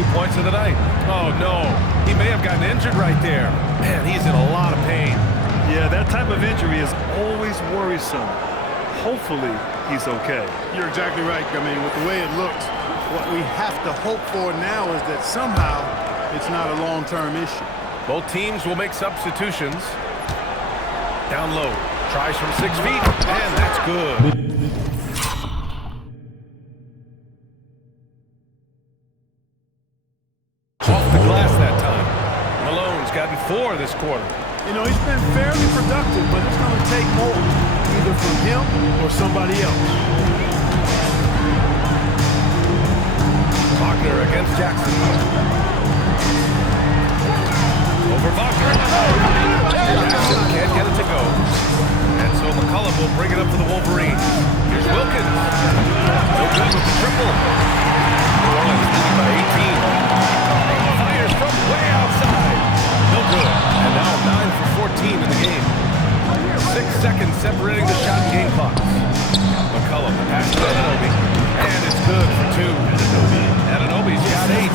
2 points of the night. Oh, no. He may have gotten injured right there. Man, he's in a lot of pain. Yeah, that type of injury is always worrisome. Hopefully, he's okay. You're exactly right. I mean, with the way it looks, what we have to hope for now is that somehow it's not a long-term issue. Both teams will make substitutions. Down low. Tries from 6 feet, and that's good. Off the glass that time. Malone's gotten 4 this quarter. You know, he's been fairly productive, but it's going to take more, either from him or somebody else. Wagner against Jackson. Over Wagner. Jackson can't get it to go. And so McCollum will bring it up for the Wolverines. Here's Wilkins. No good with the triple. New Orleans leading by 18. Fires from way outside. No good. And now 9 for 14 in the game. 6 seconds separating the shot and game clock. McCollum, the pass to Anunoby. And it's good for 2. Anunoby's got 8.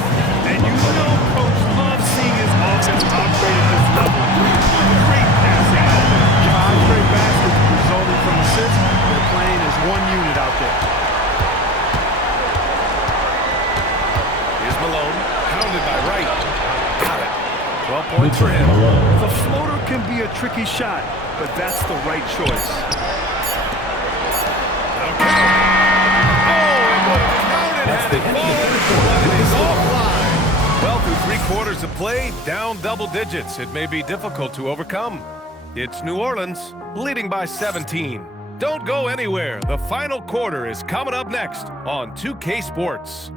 And you know Coach loves seeing his offense operate at this level. Great passing out there. 5 straight baskets resulting from assists. They're playing as one unit out there. Here's Malone, pounded by Wright. Got it. 12 points for him. The floater can be a tricky shot, but that's the right choice. Okay. Oh, it would have counted had it fallen, but it is offline. Well, through 3 quarters of play, down double digits. It may be difficult to overcome. It's New Orleans, leading by 17. Don't go anywhere. The final quarter is coming up next on 2K Sports.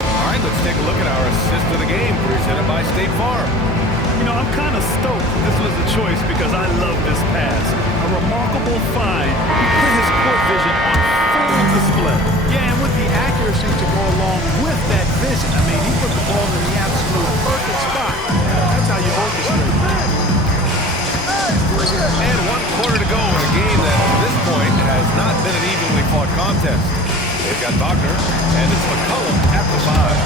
All right, let's take a look at our assist of the game presented by State Farm. You know, I'm kind of stoked this was a choice because I love this pass. A remarkable find. He put his court vision on full display. Yeah, and with the accuracy to go along with that vision. I mean, he put the ball in the absolute perfect spot. That's how you orchestrate. And 1 quarter to go in a game that, to this point, has not been an evenly fought contest. They've got Wagner, and it's McCollum at the 5.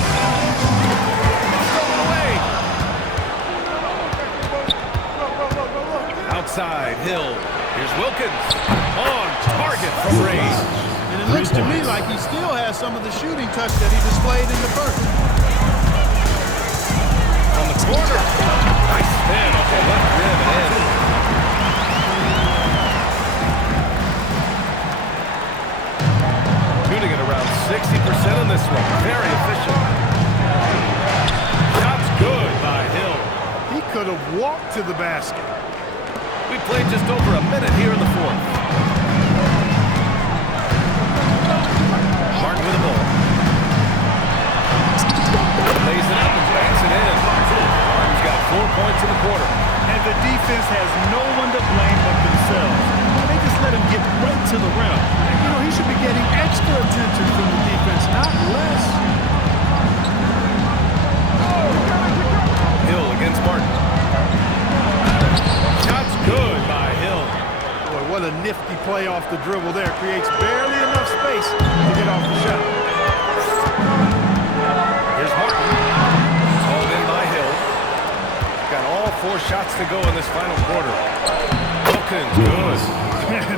Stolen away. Outside, Hill. Here's Wilkins. On target from range. And it looks to me like he still has some of the shooting touch that he displayed in the first. From the corner. Nice spin off the left rim and in. Shooting at around 60% in this one. Very efficient. Shot's good by Hill. He could have walked to the basket. We played just over a minute here in the 4th. Martin with the ball. Lays it up and banks it in. Martin's got 4 points in the quarter. And the defense has no one to blame but themselves. They just let him get right to the rim. And, you know, he should be getting extra attention from the defense, not less. Hill against Martin. Shot's good by Hill. Boy, what a nifty play off the dribble there. Creates barely enough space to get off the shot. Here's Martin. Hauled in by Hill. Got all 4 shots to go in this final quarter. Wilkins, good.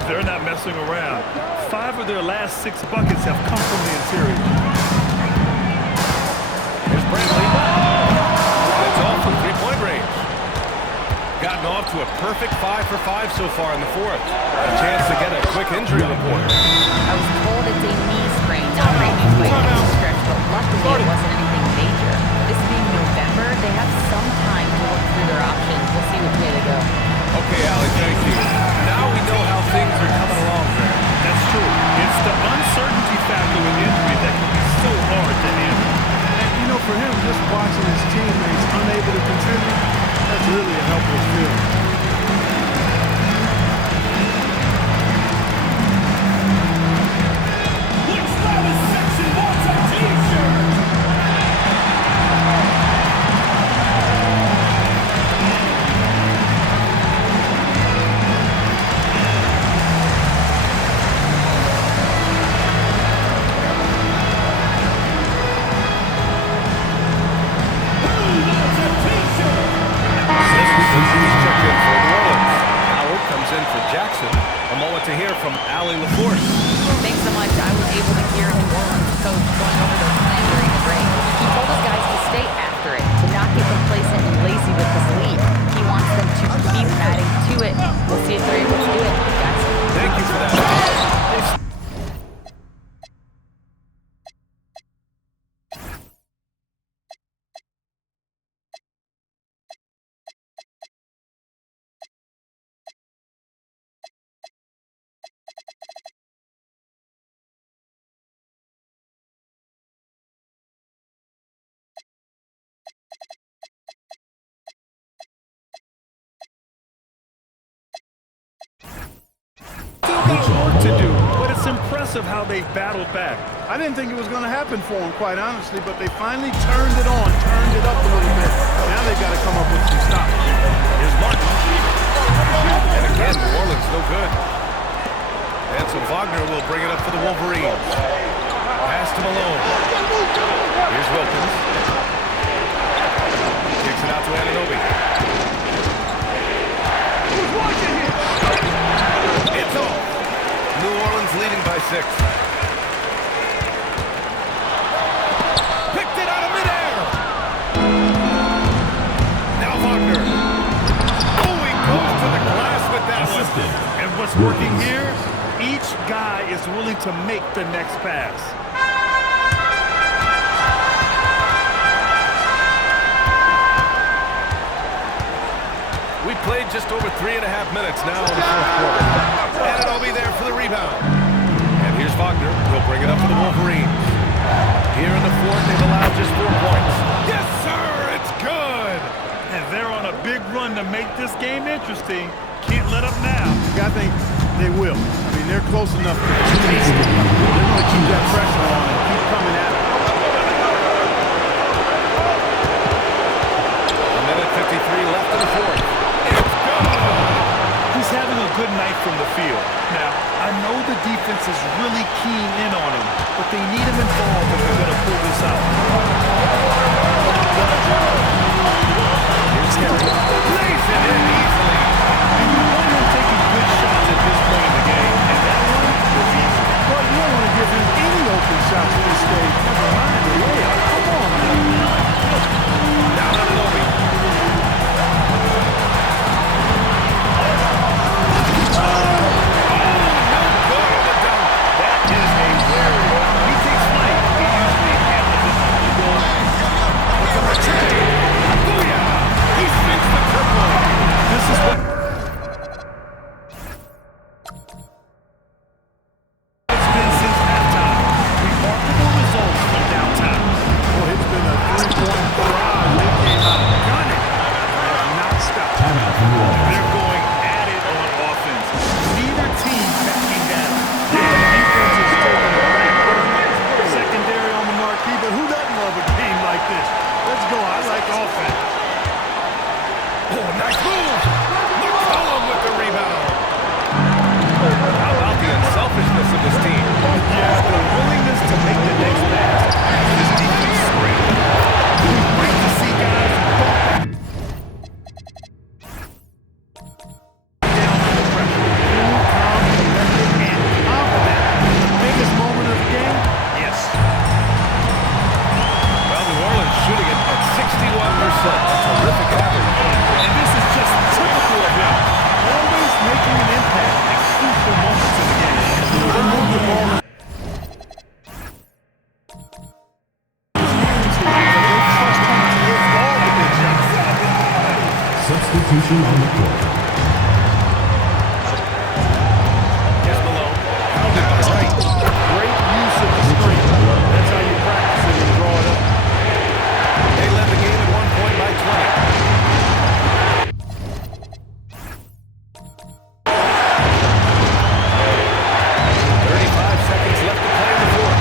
They're not messing around. 5 of their last 6 buckets have come from the interior. Here's Brantley. It's all from 3-point range. Gotten off to a perfect 5 for 5 so far in the 4th. A chance to get a quick injury report. I was told it's a knee sprain, not breaking by any stretch, but luckily it wasn't anything major. This being November, they have some time to look through their options. We'll see which way they go. Okay, Allie, thank you. Now we know how things are coming along there. That's true. It's the uncertainty factor with injury that can be so hard to handle. And, you know, for him, just watching his teammates unable to contribute, that's really a helpless feeling. It's impressive how they battled back. I didn't think it was going to happen for them, quite honestly, but they finally turned it on, turned it up a little bit. Now they've got to come up with some stops. Here's Martin. And again, New Orleans no good. And so Wagner will bring it up for the Wolverines. Pass to Malone. Here's Wilkins. Kicks it out to Anunoby. Who's watching here? It's off. New Orleans leading by 6. Picked it out of midair. Now Wagner. Oh, he goes to the glass with that one. And what's working here? Each guy is willing to make the next pass. We played just over 3.5 minutes now in the fourth quarter. And it'll be there for the rebound. And here's Wagner. He'll bring it up for the Wolverines. Here in the fourth, they've allowed just 4 points. Yes, sir! It's good! And they're on a big run to make this game interesting. Can't let up now. I think they will. I mean, they're close enough to taste it. They're going to keep that pressure on and keep coming at it. A minute 53 left in the fourth. It's good! He's having a good night from the field. Now, I know the defense is really keen in on him, but they need him involved if they're going to pull this out. Here's Terry. Lays it in easily. And you want him taking good shots at this point in the game, and that one was easy. Well, you don't want to give him any open shots at this stage. Never mind the layup. Come on, man. Now Anunoby. Substitution on the court. Here's Malone. Pounded by Wright. Great use of the screen. That's how you practice it and draw it up. They led the game at 1 point by 20. 35 seconds left to play in the fourth.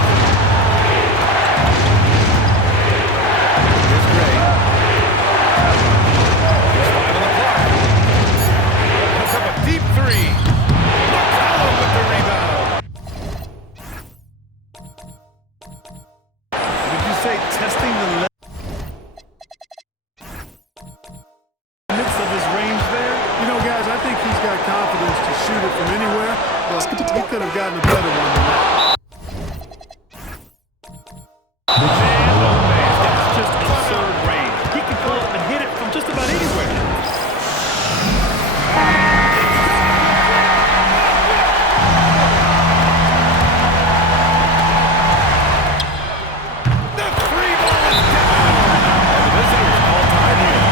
Here's Gray. There's 5 on the clock. Puts up a deep three. McCollum with the rebound. Did you say testing the limits of his range there? You know, guys, I think he's got confidence to shoot it from anywhere, but he could have gotten a better one than that. That's just absurd range. He can pull up and hit it from just about anywhere. The three ball is down. And the visitors call time here.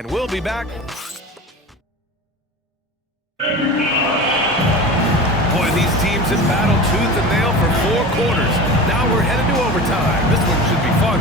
And we'll be back. Boy, these teams have battled tooth and nail for 4 quarters. Now we're headed to overtime. This one should be fun.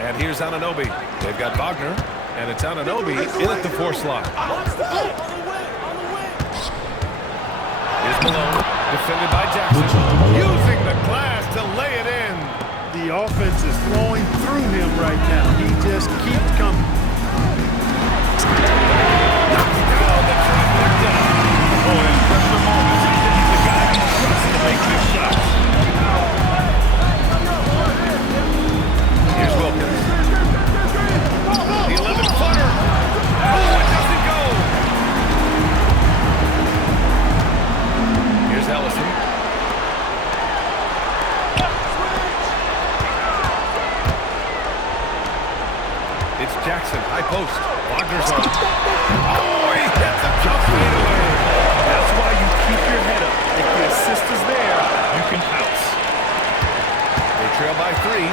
And here's Anunoby. They've got Wagner, and it's Anunoby in at the 4 slot. Here's Malone, defended by Jackson, using the glass to lay it in. The offense is flowing through him right now. He just keeps coming. Knocks down the trifecta. Oh, in pressure moments, he's the guy who trusts to make big shots. Here's Wilkins. The 11-footer. Oh, it doesn't go. Here's Ellison. It's Jackson, high post. Wagner's on. Oh, he hits a jump fadeaway. That's why you keep your head up. If the assist is there, you can pounce. They trail by 3.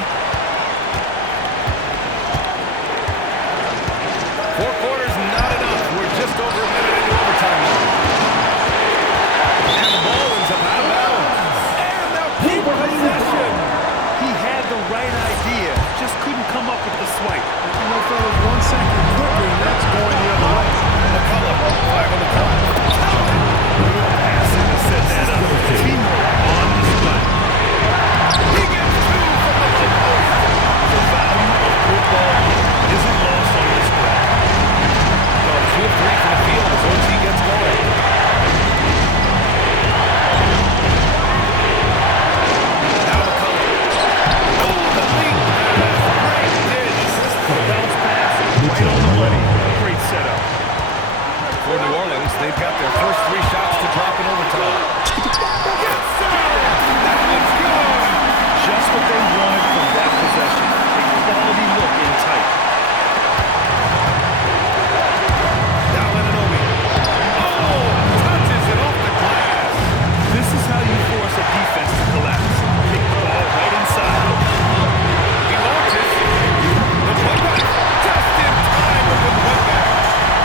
4 quarters, not enough. We're just over a minute into overtime now. And the ball ends up out of bounds. And they'll keep possession. He had the right idea, just couldn't come up with the swipe. You know, fellas, 1 second quicker, and that's going the other way. McCullough, 5 on the clock. Good passing to set that up. Teamwork on display. He gets 2 from the low post. The value of good ball isn't lost on this play. 2 of 3 from the field as OT gets going. Now McCullough. Oh, the lead pass. Great dish. Bounce pass, right on the money. Great setup. For New Orleans, they've got their first 3 shots to drop in overtime. Yes, sir! That one's good! Just what they wanted from that possession. A quality look in tight. Now Anunoby. Oh, touches it off the glass. This is how you force a defense to collapse. Kick the ball right inside. He launches. The putback. Just in time with the putback.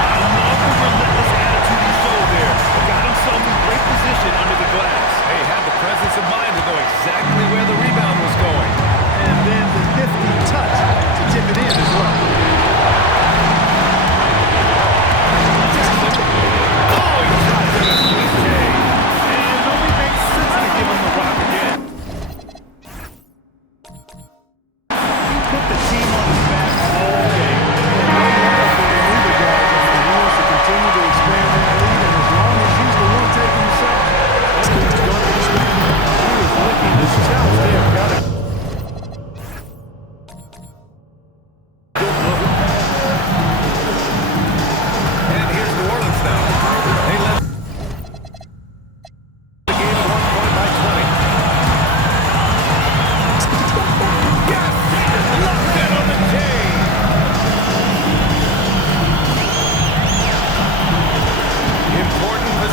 I love the relentless attitude he showed there. Got himself in great position under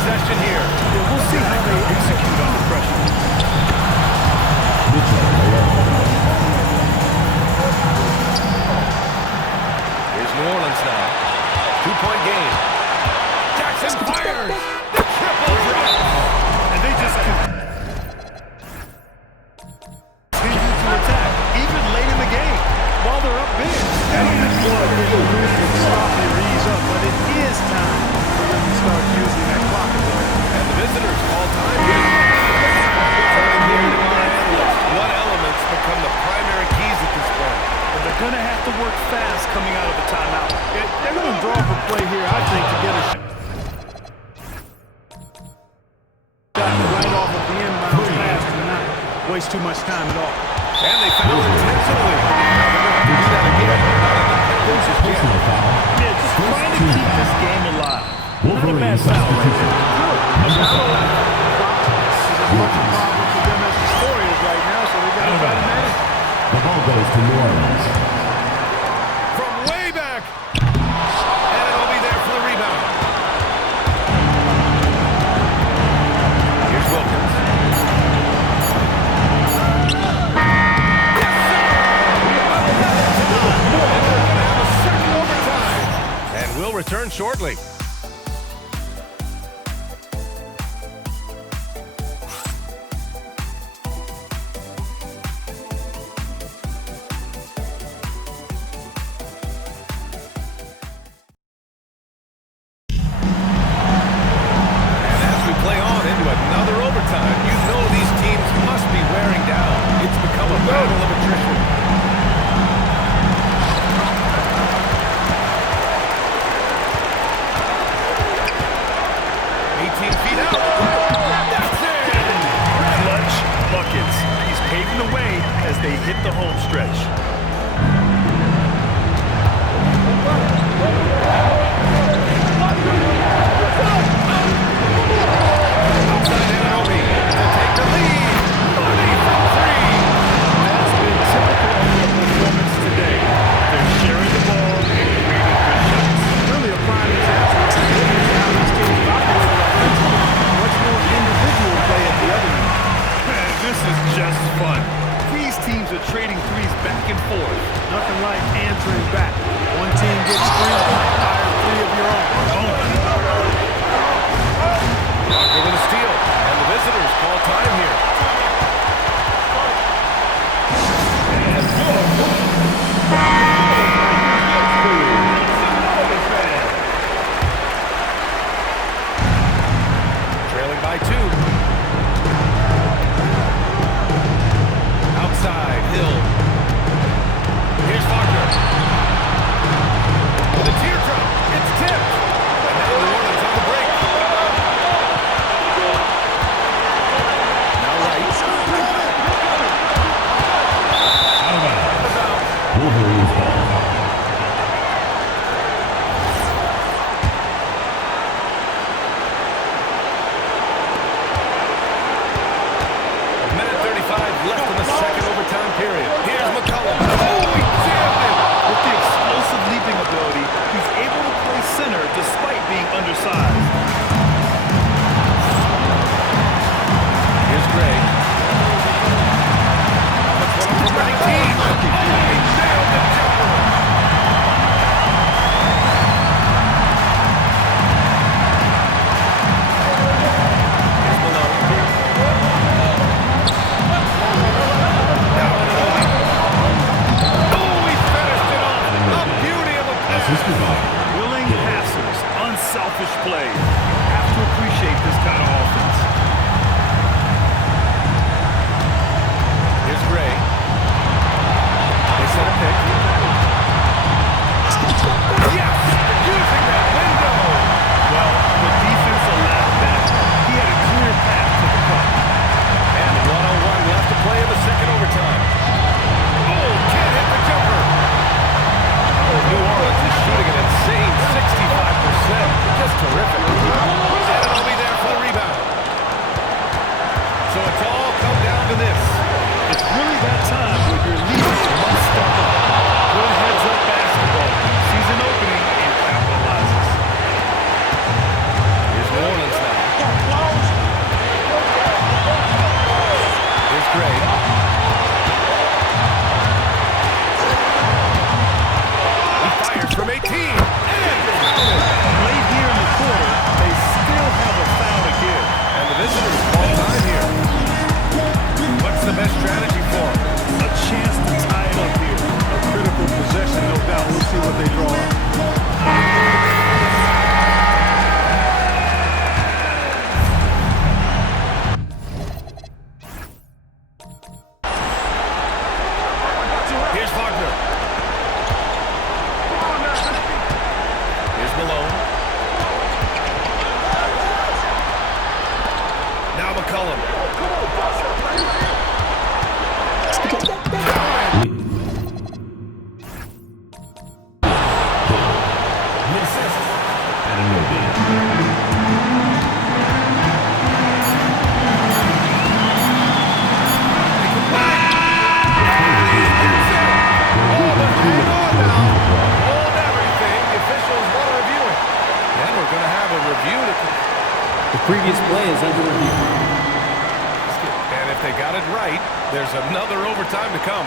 possession here. Yeah, we'll see how they execute under pressure. Here's New Orleans now. 2-point game. Jackson fires. The triple drop. And they just continue to attack, even late in the game, while they're up big. Stop here, ease up, but it is time for them to start using that clock again. And the visitors call time here. Turning here to our analysts. What elements become the primary keys at this point? But they're going to have to work fast coming out of the timeout. They're going to draw up a play here, I think, to get a shot. Right off of the inbound pass and not waste too much time at all. And they foul intentionally. Now they're going to have to do that again. Yeah, just trying to keep this game alive. Not a bad foul right there. As much a problem for them as the story is right now, so they got to try to manage it. The ball goes to New Orleans. From way back. And it'll be there for the rebound. Here's Wilkins. Yes, sir! And they're going to have a second overtime. And we'll return shortly. Nothing like answering back. One team gets three, fire three of your own. Walker with a steal, and the visitors call time here. Trailing by 2. Outside, Hill. Here's Walker. With a teardrop. It's tipped. And now New Orleans on the break. Now Wright. Out of bounds. Wolverines ball. A minute 35 left in the second overtime period. Here's McCollum. Oh, he jammed it. With the explosive leaping ability, he's able to play center despite being undersized. Here's Gray. Puts one up from 19. Oh, he nailed the jumper. Here's Malone. Now Anunoby. Oh, he finished it off. A beauty of a pass. Assisted by Willing passers, unselfish play. You have to appreciate this kind of offense. Here's Gray. They set a pick. Yes! Using that window! Well, the defense allowed that. He had a clear path to the cup. And 1:01 left to play in the second overtime. Oh, can't hit the jumper! New Orleans is shooting an insane 65%. Just terrific. And it'll be there for the rebound. So it's all come down to this. It's really that time where your leaders must step up. The previous play is under review. And if they got it right, there's another overtime to come.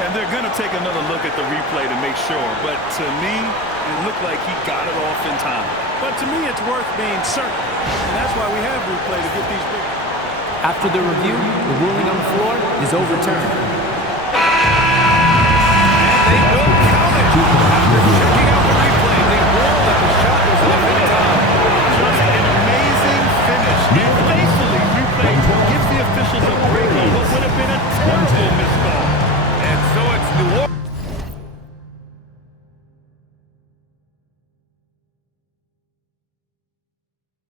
And they're going to take another look at the replay to make sure. But to me, it looked like he got it off in time. But to me, it's worth being certain. And that's why we have replay to get these big. After the review, the ruling on the floor is overturned. And they will count it after checking